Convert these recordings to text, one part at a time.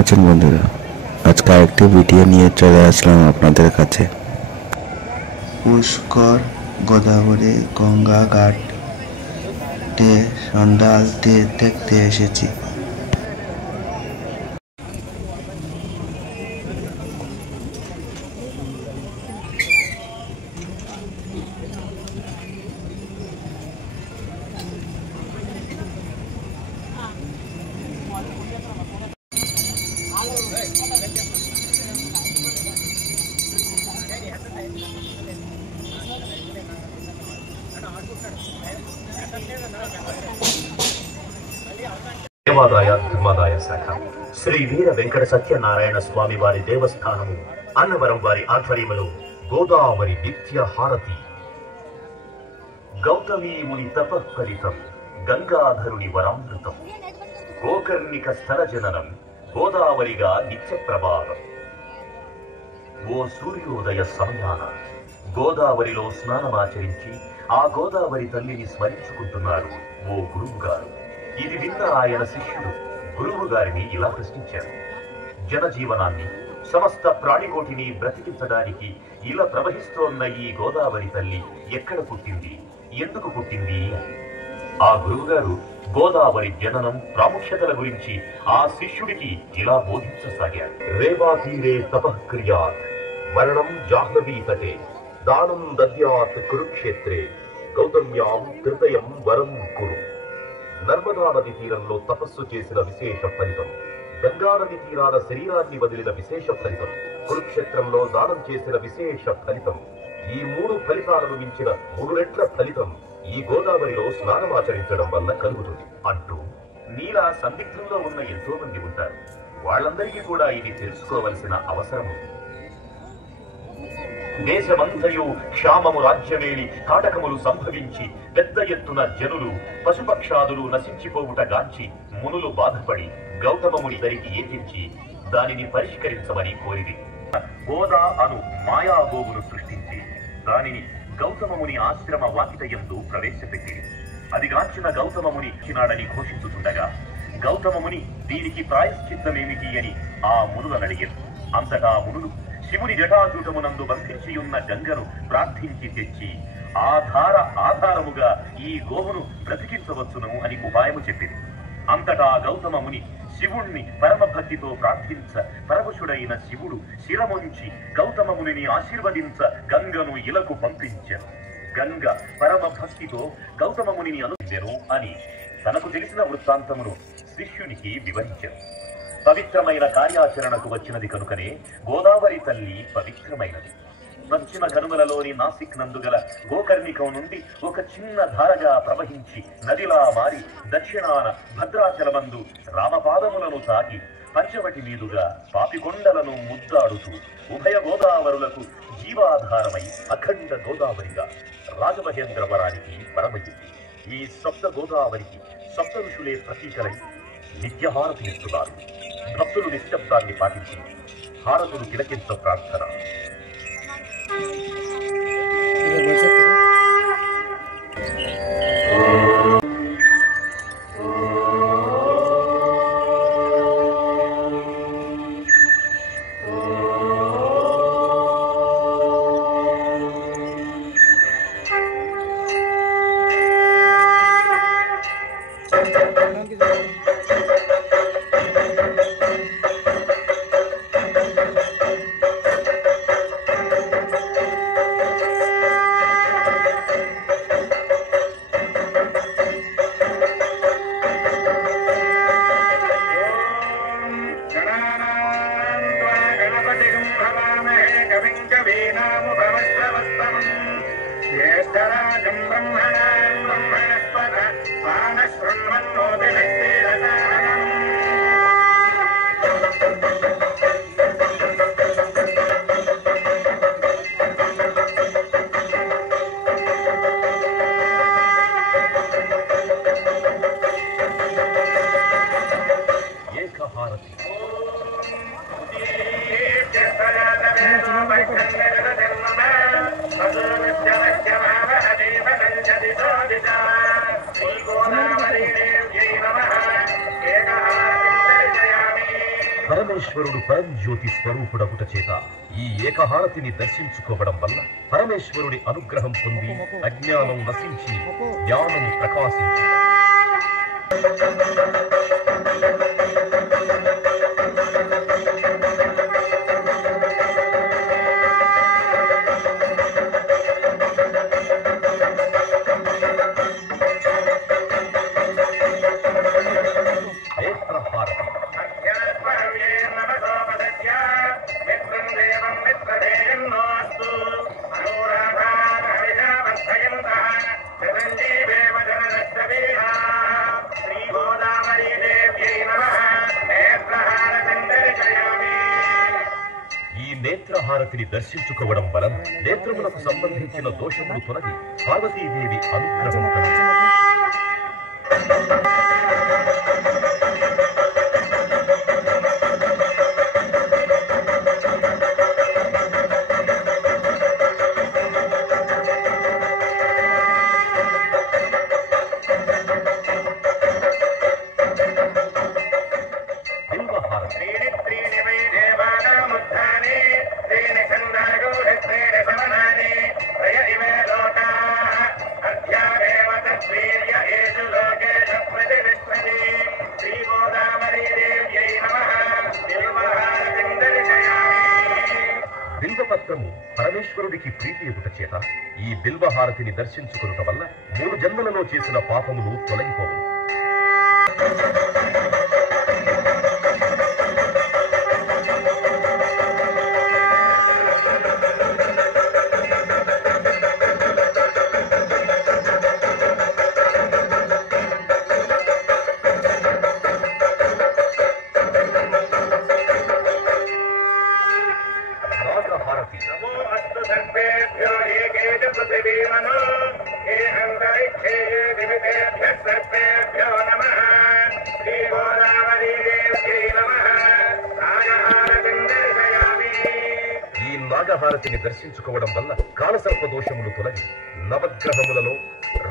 আছেন বন্ধুরা, আজকে আরেকটি ভিডিও নিয়ে চলে আসলাম আপনাদের কাছে। পুষ্কর গোদাবরী গঙ্গা ঘাটে সন্ধ্যা দেখতে এসেছি। దేవాదాయ ధర్మాదాయ శాఖ శ్రీ వీర వెంకట సత్యనారాయణ స్వామి వారి దేవస్థానము అన్నవరం వారి ఆధ్వర్యములో గోదావరి నిత్య హారతి. గౌతమీ ముని తపఃఫలితం గంగాధరుని వరామృతం, గోకర్ణిక స్థల జననం గోదావరిగా నిత్య ప్రవాహం. ఓ సూర్యోదయ సమయాన గోదావరిలో స్నానమాచరించి ఆ గోదావరి తల్లిని స్మరించుకుంటున్నారు ఓ గురువు గారు. ఇది విన్న ఆయన శిష్యుడు గురువు గారిని ఇలా ప్రశ్నించారు: జనజీవనాన్ని, సమస్త ప్రాణికోటిని బ్రతికించడానికి ఇలా ప్రవహిస్తోన్న ఈ గోదావరి తల్లి ఎక్కడ పుట్టింది, ఎందుకు పుట్టింది అని. ఆ గురువుగారు గోదావరి జననం ప్రాముఖ్యతల గురించి ఆ శిష్యుడికి ఇలా బోధించసాగారు. రేవా తీరే తపఃక్రియాత్ మరణం జాహ్నవీ తటే దానం దద్యాత్ కురుక్షేత్రే గౌతమ్యాం హృదయం వరం కురు. నర్మదా నది తీరంలో తపస్సు చేసిన విశేష ఫలితం, గంగా నది తీరాన శరీరాన్ని వదిలిన విశేష ఫలితం, కురుక్షేత్రంలో దానం చేసిన విశేష ఫలితం, ఈ మూడు ఫలితాలను మించిన 3 రెట్ల ఫలితం ఈ గోదావరిలో స్నానమాచరించడం వల్ల కలుగుతుంది అంటూ నీలా సందిగ్ధంలో ఉన్న ఎంతో మంది ఉంటారు. వాళ్ళందరికీ కూడా ఇది తెలుసుకోవలసిన అవసరం ఉంది. దేశమంతయు క్షామము రాజ్యమేలి కాటకములు సంభవించి పెద్ద ఎత్తున జనులు పశుపక్షాదులు నశించిపోవుట గాంచి మునులు బాధపడి గౌతమముని దరికి ఏతించి దానిని పరిష్కరించమని కోరిది. గోదా అను మాయాగోవును సృష్టించి దానిని గౌతమముని ఆశ్రమ వాకిటయందు ప్రవేశపెట్టి అదిగాంచిన గౌతమముని చినాడని ఘోషించుతుండగా గౌతమముని దీనికి ప్రాయశ్చిత్తమేమిటి అని ఆ మునులను అడిగారు. అంతటా మునులు శివుని జటాజూటమునందు బంధించియున్న గంగను ప్రార్థించి తెచ్చి ఆధారముగా ఈ గోవును బ్రతికించవచ్చును అని ఉపాయము చెప్పింది. అంతటా గౌతమ ముని శివుణ్ణి పరమభక్తితో ప్రార్థించ పరవశుడైన శివుడు శిరముంచి గౌతమ మునిని ఆశీర్వదించ గంగను ఇలకు పంపించారు. గంగ పరమభక్తితో గౌతమ మునిని అనుసరించెను అని తనకు తెలిసిన వృత్తాంతమును శిష్యునికి వివరించారు. పవిత్రమైన కార్యాచరణకు వచ్చినది కనుకనే గోదావరి తల్లి పవిత్రమైనది. పశ్చిమ కనుమలలోని నాసిక్ నందుగల గోకర్ణికం నుండి ఒక చిన్న ధారగా ప్రవహించి నదిలా మారి దక్షిణాన భద్రాచలమందు రామపాదములను తాకి పంచవటి మీదుగా పాపికొండలను ముద్దాడుతూ ఉభయ గోదావరులకు జీవాధారమై అఖండ గోదావరిగా రాజమహేంద్రవరానికి పరమయ్యింది. ఈ సప్త గోదావరికి సప్త ఋషులే ప్రతీకలై నిత్య హారతి ఇస్తున్నారు. భక్తులు నిశ్శబ్దాన్ని పాటించి హారతులు తిలకించ ప్రార్థన. శ్రీ గోదావరీ దేవ్యై నమః. పరమేశ్వరుడు పరంజ్యోతి స్వరూపుడగుట చేత ఈ ఏకహారతిని దర్శించుకోవడం వల్ల పరమేశ్వరుడి అనుగ్రహం పొంది అజ్ఞానం నశించి జ్ఞానం ప్రకాశించి నేత్రహారతిని దర్శించుకోవడం వలన నేత్రములకు సంబంధించిన దోషములు తొలగి పార్వతీదేవి అనుగ్రహం కలుగుతుంది. బిల్వపత్రము పరమేశ్వరుడికి ప్రీతి ఎగుట చేత ఈ బిల్వహారతిని దర్శించుకునుట వల్ల 3 జన్మలలో చేసిన పాపములు తొలగిపోవు. ఈ నాగహారతిని దర్శించుకోవడం వల్ల కాలసర్ప దోషములు తొలగి నవగ్రహములలో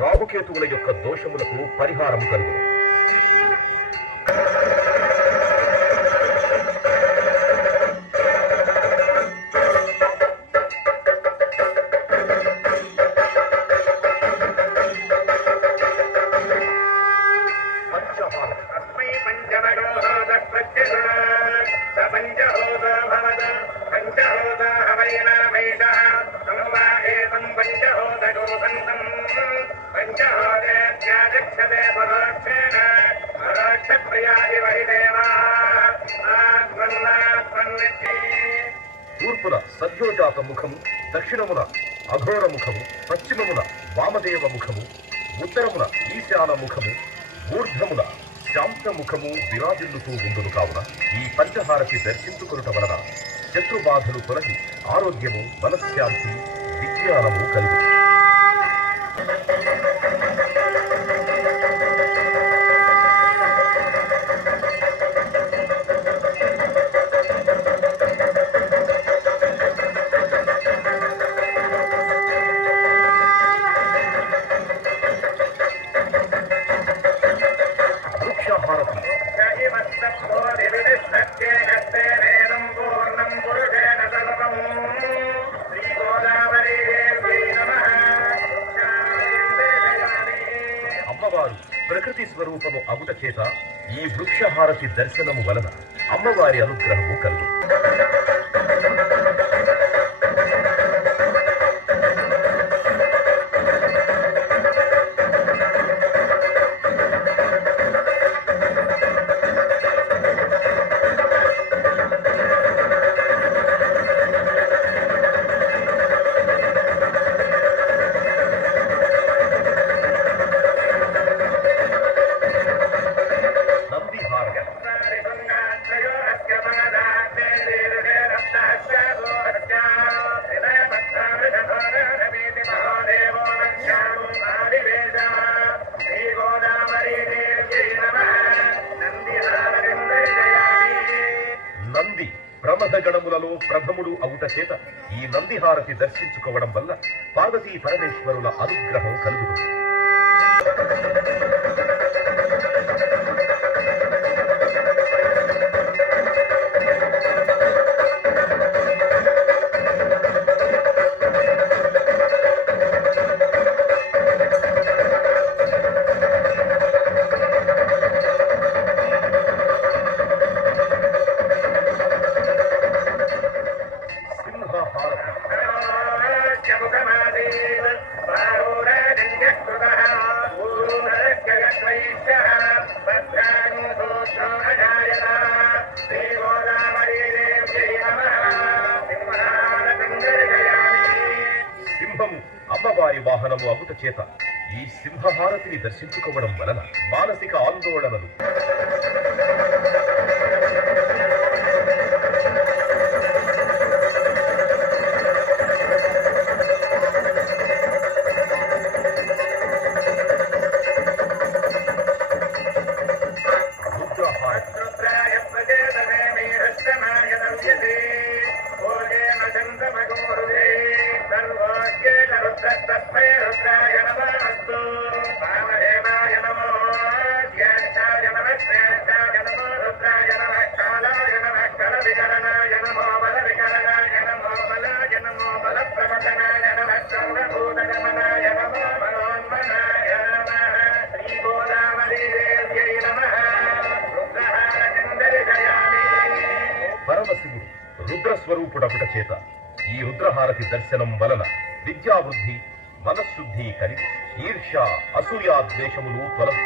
రాహుకేతువుల యొక్క దోషములకు పరిహారం కలుగును. తూర్పున సద్యోజాత ముఖము, దక్షిణమున అఘోర ముఖము, పశ్చిమమున వామదేవ ముఖము, ఉత్తరమున ఈశాన ముఖము, ఊర్ధమున శాంత ముఖము విరాజిల్లుతూ ఉండును. కావున ఈ పంచహారతి దర్శించుకొనుట వలన శత్రుబాధలు తొలగి ఆరోగ్యము, మనశ్శాంతి, విజ్ఞానము కలుగు. అమ్మవారు ప్రకృతి స్వరూపము అగుట చేత ఈ వృక్షహారతి దర్శనము వలన అమ్మవారి అనుగ్రహము కలుగు. నంది ప్రమథగణములలో ప్రభముడు అవుట చేత ఈ నందిహారతి దర్శించుకోవడం వల్ల పార్వతీ పరమేశ్వరుల అనుగ్రహం కలుగుతుంది. స్వామి వాహనము అగుట చేత ఈ సింహహారతిని దర్శించుకోవడం వలన మానసిక ఆందోళనలు పరమశివుడు రుద్రస్వరూపుడపుట చేత ఈ రుద్రహారతి దర్శనం వలన విద్యావృద్ధి మనశుద్ధి కలిగి ఈర్ష్య అసూయ ద్వేషములు తొలగు.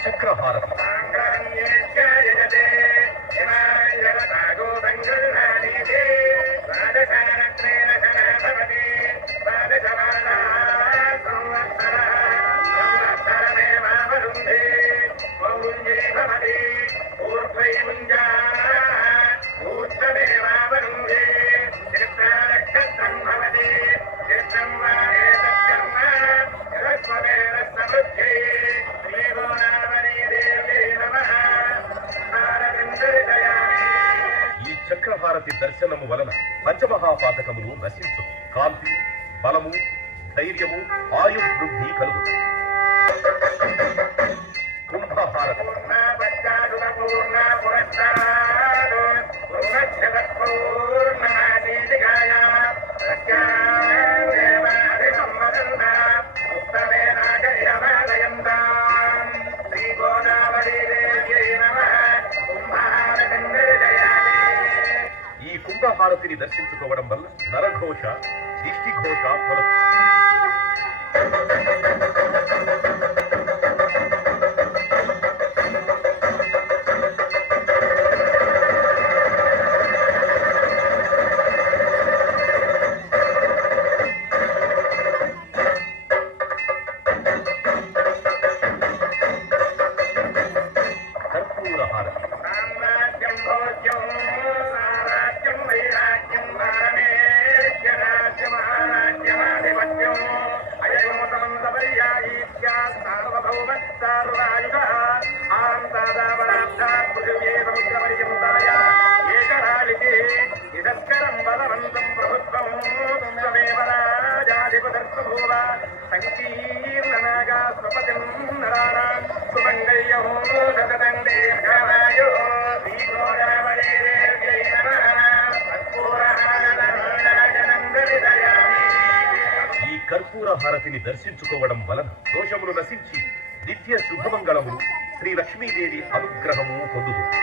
చక్రహారతి చక్రహారతి దర్శనము వలన పంచమహాపాతకములు నశించు. కాంతి, బలము, ధైర్యము, ఆయుర్వృద్ధి కలుగు. కుంభహారతి కుంభహారతిని దర్శించుకోవడం వల్ల నరఘోష, దిష్టిఘోష తొలగు. కర్పూరహారతి కర్పూర హారతిని దర్శించుకోవడం వలన దోషములు నశించి నిత్య శుభమంగళములు శ్రీ లక్ష్మీదేవి అనుగ్రహము పొందుతుంది.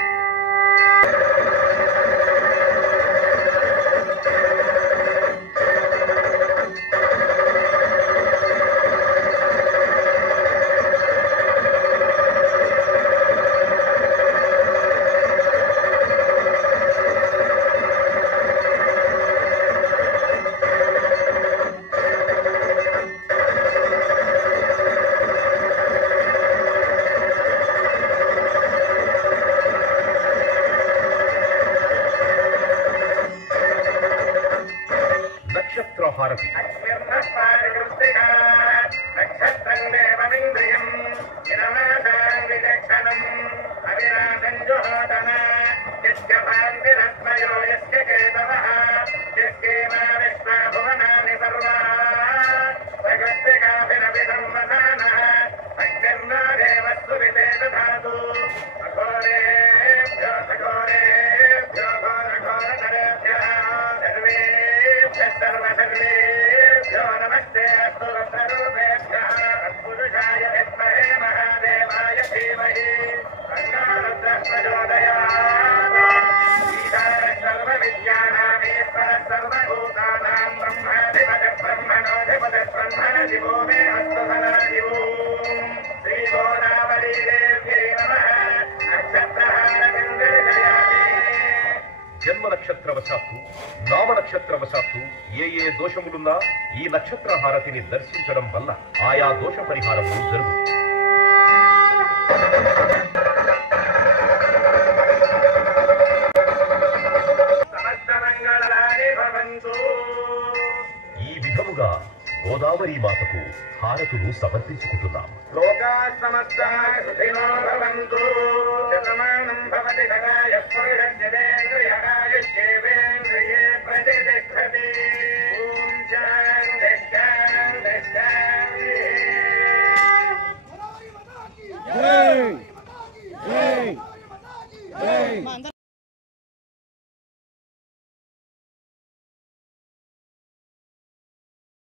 నక్షత్రహారతి వశాత్తు నామ నక్షత్ర వశాత్తు ఏ దోషములున్నా ఈ నక్షత్ర హారతిని దర్శించడం వల్ల ఆయా దోష పరిహారము జరుగుతుంది. ఈ విధముగా గోదావరి మాతకు హారతులు సమర్పించుకుంటున్నాం. లోకా సమస్తా సుఖినో భవంతు. శతమానం భవతి సదాయ పురుషస్య దేవయాయుష్యేవేంద్రియ